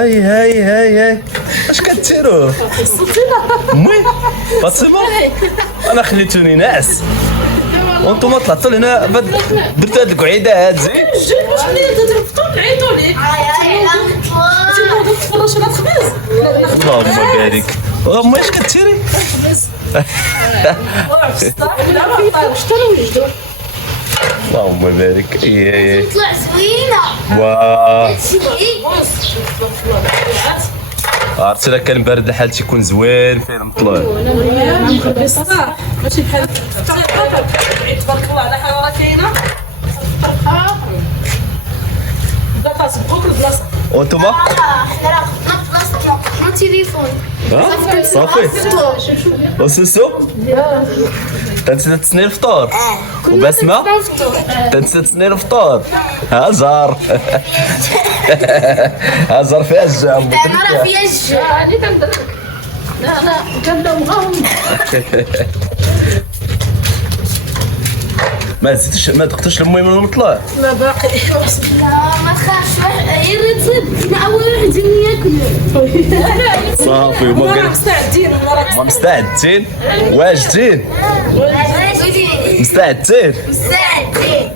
هاي اش كديروا؟ امي فاطمه انا خليتوني ناعس وانتم طلعتوا لهنا درتوا هاد القعيده هاد زين واش ندير الفطور نعيطوا ليك تفرش على الخبز اللهم بارك امي اش كديري؟ اللهم بارك طلع زوينه واه عرفتي راه كان بارد الحال تيكون زوين فين مطلوع ماشي بحال الطريقه تبارك الله على حراره كاينه بدا كتبقوا في البلاصه وانتوما احنا راه خدنا بلاصتنا خدنا تليفون صافي وسوسو تنسى تسني الفطور وبسمه تنسى تسني الفطور هزار هزار فيها الجا انا راه فيا الجوع اللي كندرك لا كنبداو معاهم ما زدتش ما دقتش المهم من المطلع لا باقي لا ما تخافش غير تصيب مع اول واحد ياكل صافي وما مستعدين ما مستعدين واجدين مستعدين مستعدين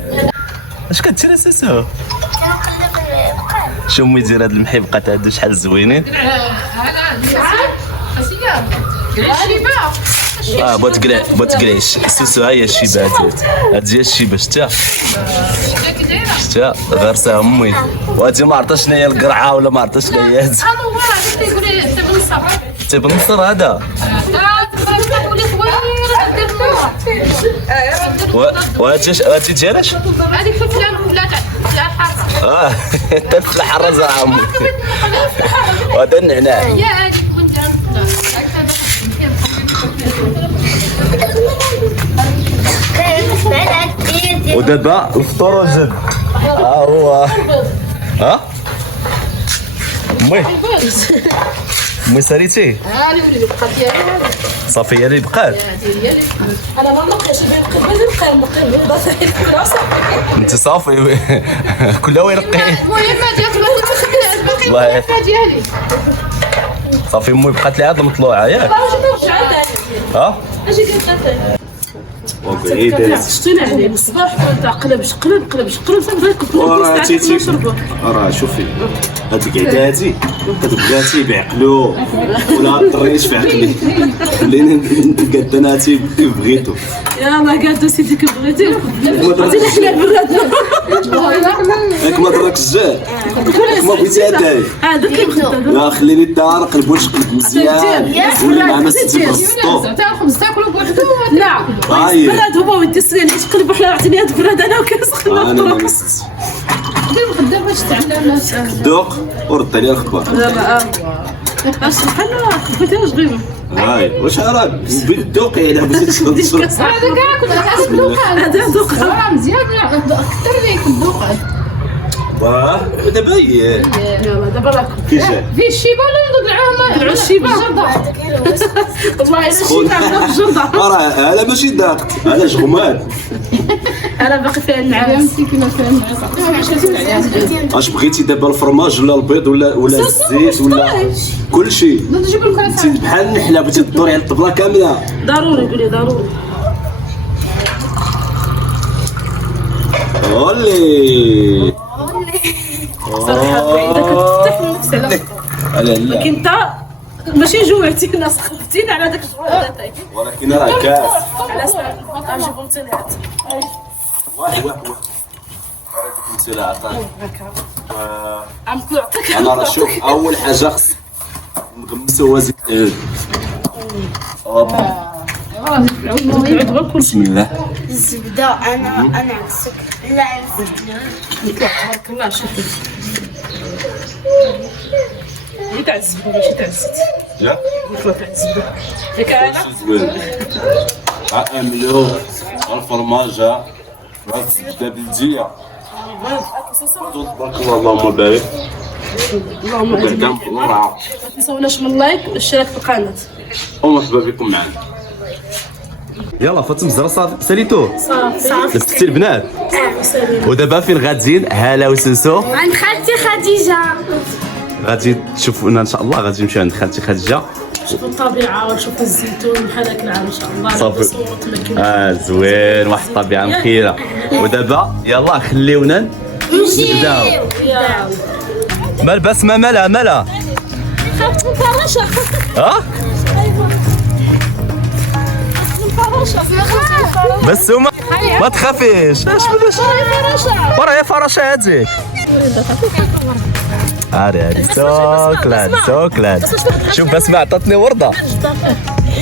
اش كدير سوسو كنقلب البقال شوف امي دير هاد المحيبقات هادو شحال زوينين بغات تقلع سوسو ها هي الشيبه هادي هي الشيبه شتيها غرسها امي وهادي ما عرفتش شنو هي القرعه ولا ما عرفتش شنو هي هادي تيب النصر هذا وهادي ديالاش هذه فلان ولا تاع الحرس تفلح حرزه عمي وهذا النعناع يا هذه كنت ودابا الفطور وجد ها هو ها امي ساليتي هاني وليدي بقى ديالي صافي هي اللي بقات انا ما نقيش نبقى البيضه صحيح في راسها انت صافي كلها ويرقي المهم ما جات باقي الله ديالي صافي امي بقات لي عاد مطلوعه ياك واش نرجع ثاني ها اجي كنت وقعيدات شتينا عليه من الصباح كنت قلب صافي وراه كنت تيتي راه شوفي هاد القعده هادي هاد بغاتي بعقلو ولا الطريش في عقلي خليني نقاد انا كيف بغيتو يلا قادو سيدي كيف بغيتي عطينا حنا براد ياك ما دراك الجاه ما بغيتي هدايا هذا كيف لا خليني الدار قلب ونشقلب مزيان ولي معنا ستي بالسطو تاع الخبز تاكلوا بوحدو لا هاي براد هما ودي السنين عيش قلب وحنا عطيني هاد براد انا وكنسخن انا ما نسيتش خدام باش تعلمنا دوق ورد عليا الخبار اش بحال بغيتي واش غير هاي واش راك بالذوق يعني بغيتي تشرب هذا كاع كنا كنسمعوا هذا دوق راه مزيان اكثر ليك الذوق واه دابا هي يلا دابا راك كي جا فيه الشيبه ولا نضيعوهم الشيبه والله الا الشيبه عندنا في الجرده راه هذا ماشي داق هذا جغمان انا باقي فيها النعام كنا فاهم اش بغيتي دابا الفرماج ولا البيض ولا الزيت ولا كلشي نجيب لكم انت بحال النحله بغيتي تدوري على الطبله كامله ضروري قولي ضروري اولي صراحه اذا كنت تفتح نفسك لا لا لكن انت ماشي جوعتينا سخفتينا على داك الشغل هذاك ولكن راه كاس على سنان غنجيبهم طلعت واحد انت لا عطاني عم طلعتك انا راه شوف اول حاجه خص نغمسو هو زيت بسم الله الزبده انا عكسك لا تبارك الله شوفي هي تاع الزبده ماشي تاع الزيت يا تاع الزبده ياك انا زوين عاملو الفرماج الزبده بلديه تبارك الله اللهم بارك اللهم قدام ورعه ما تنساوناش من لايك والاشتراك في القناه ومرحبا بكم معنا يلا فاطمه الزهراء ساليتو صافي لبستي البنات ودابا فين غاديين هلا وسوسو عند خالتي خديجه غادي تشوفونا ان شاء الله. غادي نمشيو عند خالتي خديجه. شوفوا الطبيعه وشوفوا الزيتون بحال هكا العام ان شاء الله. صافي. زوين، واحد الطبيعه مخيره. ودابا يلا خليونا نبداو. مال بسمة مالها خافت من فراشة. ها بس هما ما تخافيش. اش بلاش ورا يا فراشة هاديك. هادي سوكلاد. شوف بسمة عطاتني وردة.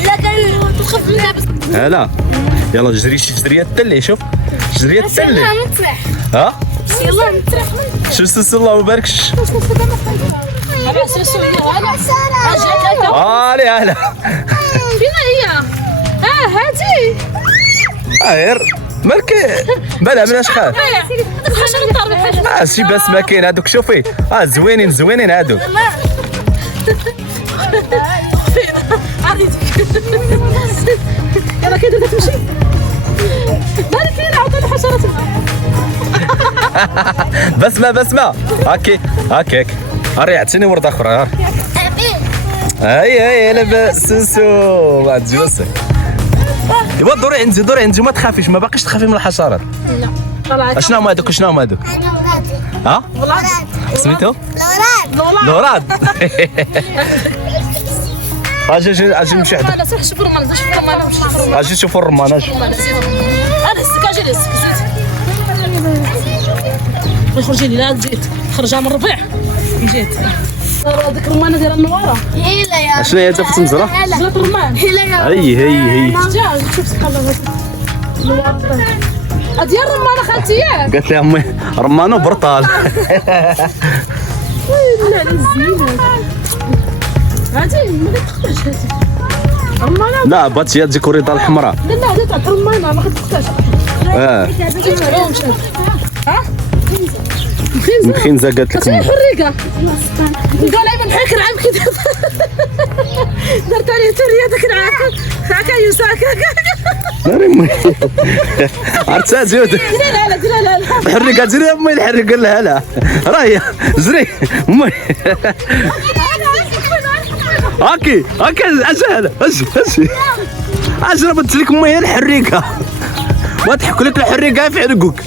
لا كان تخاف منها بس هلا يلا جري التلي. شوف جري التلي. يلا نطلع. ها يلا نطلع. شو سس الله مباركش. هلا فين هي؟ هاتي غير مالك بالها من اشخاص. هذاك الحشرة الطارق. شي بسمة كاين هادوك. شوفي زوينين هادوك. يلا كي بدات تمشي. بالك فين عاود الحشرة. بسمة هاك هاري عطيني وردة أخرى. هاي لاباس سوسو ما تجي بس. ايوا دوري عندي وما تخافيش. ما باقيش تخافي من الحشرات. لا شنو هما هادوك انا ولادي. ها سميتو لوراد. اجي نمشي حدا. لا صح. شوفوا الرمان. اجي نشوفوا الرمان. هذا السكاجي اللي سكت. يخرج لي. لا جيت خرجها من الربيع. جيت هذيك الرمانه ديال النواره. هلا يا شنو هي تاخذ تنزرة؟ زلط الرمان. هلا يا هي شوف سبحان الله. هادي الرمانه خالتي ياك. قالت لي امي رمان وبرطال. لا على الزينه. هادي ما كتخرجش هادي الرمانه. لا بغات هي تجيك الريضه الحمراء. لا هادي تاع الرمانه ما كتخرجش. مخينزه قالت لك هي حريقه. قال لي من حيك العام كي درت عليه تريه داك العام. هكا يوساك ناري امي عرفتها زيود. لا الحريقه جري امي. الحريقه قال لها لا راهي جري امي. هاكي اجي ربطت لك امي. هي الحريقه وتحك لك الحريقه في عرقك.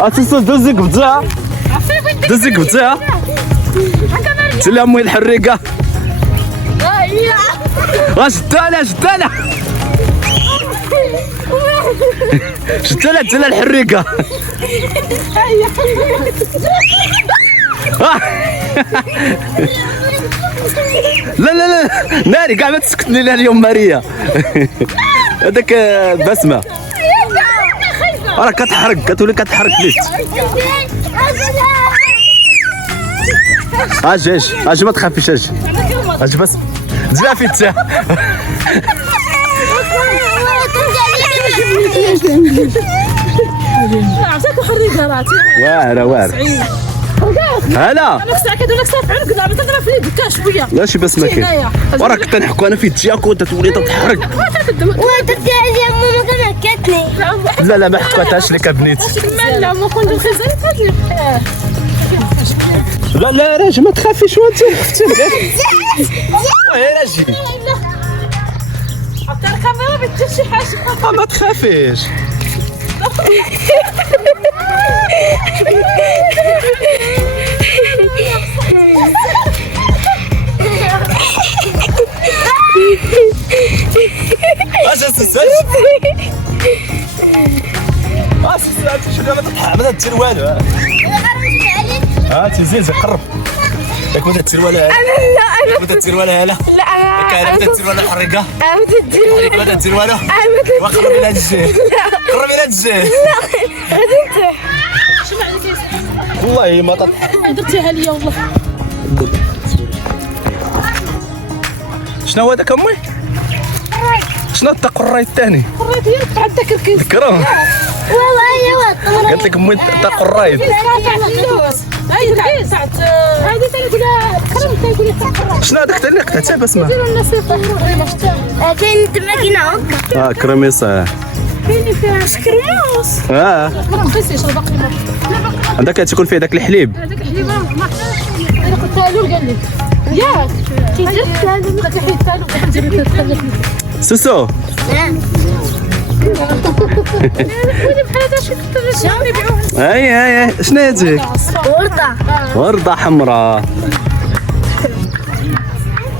اساس دزك بتاع قلت لها امي الحريقه. شدالها الحريقه. لا ناري كاع ما تسكت لي اليوم ماريا. هذاك بسمة راه كتحرق. كتولي كتحرق ليش. اجي ما تخافيش. اجي بس زافي انت. عطاك حريقه راه. واعره. هلا انا ساعه كدو لك صافي عنك. زعما تضرب في يدك شويه. لا شي بس ما كاين. وراك تنحكوا انا في تجاك وانت تولي تتحرق. وانت تاعي يا ماما كان حكاتني. لا ما حكاتهاش لك بنيت. لا ما كنت الخزانه هذه. لا راجل ما تخافيش. وانت خفتي وي راجل. حتى الكاميرا ما تدير شي حاجه. ما تخافيش. شنو ما تدير والو. تزيد قرب. ياك ما تدير والو. لا ما تدير والو. لا كان ما تدير والو الحريقه. ما تدير والو. قرب الى الجهه. قرب الى الجهه. والله ما درتيها ليا والله. شنو هو هذاك امي؟ شنو هذا القراي الثاني؟ قريت هي تاع الكركيس. كرم قالت لك امي تاع قرايد. هاي تاعت هذه تنقولها كرم. تنقولها تاع قرايد. شنو هذاك اللي قطعتها بسمه؟ ديروا لنا سيف. كاين تما كاين هكا. كرميصه. كاينين فيها سكرموس. اه ما نقيسيش راه باقي ما عندك تكون فيه داك الحليب. هذاك الحليب ما انا قلت له قال لي ياك كي درت التالو هذاك حيد التالو كندير لك سوسو وين بحال هذا شي كنت يبيعوها اي شنو هادي؟ ورده. وردة حمراء.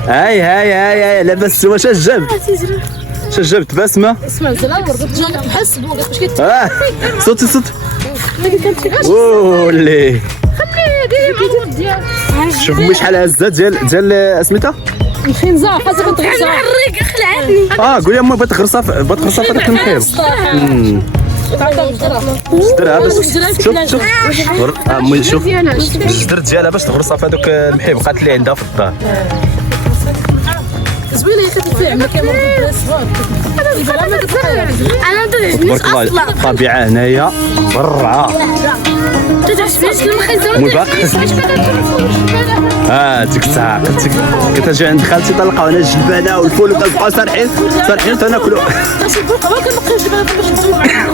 هاي لاباس واش جبت بسمة؟ اسمع زلا ورده جاني نحس بوقت باش كيت صوتي ما كنتيش ولي خليه ديري مع الود ديالك شوف مي شحال هزات ديال سميتها؟ الخنزه خاصك تغرسها الريق خلعتني. قولي امي بغيت تغرسها في داك المحيط. جدرها باش شوف امي شوف الجدر ديالها باش تغرسها في هذوك المحيط بقات لي عندها في الدار. زوينه هي كتلفع ما كاين مرض الصغار انا درت تبارك الله اصلا. الطبيعه هنايا برعه. تدعس المخزن. مي باقي ديك الساعه كنت اجي عند خالتي طلقوا لنا الجبانه والفول وكنبقاو سارحين تناكلوا. باش البوق ما كنبقيوش باش نسول معاهم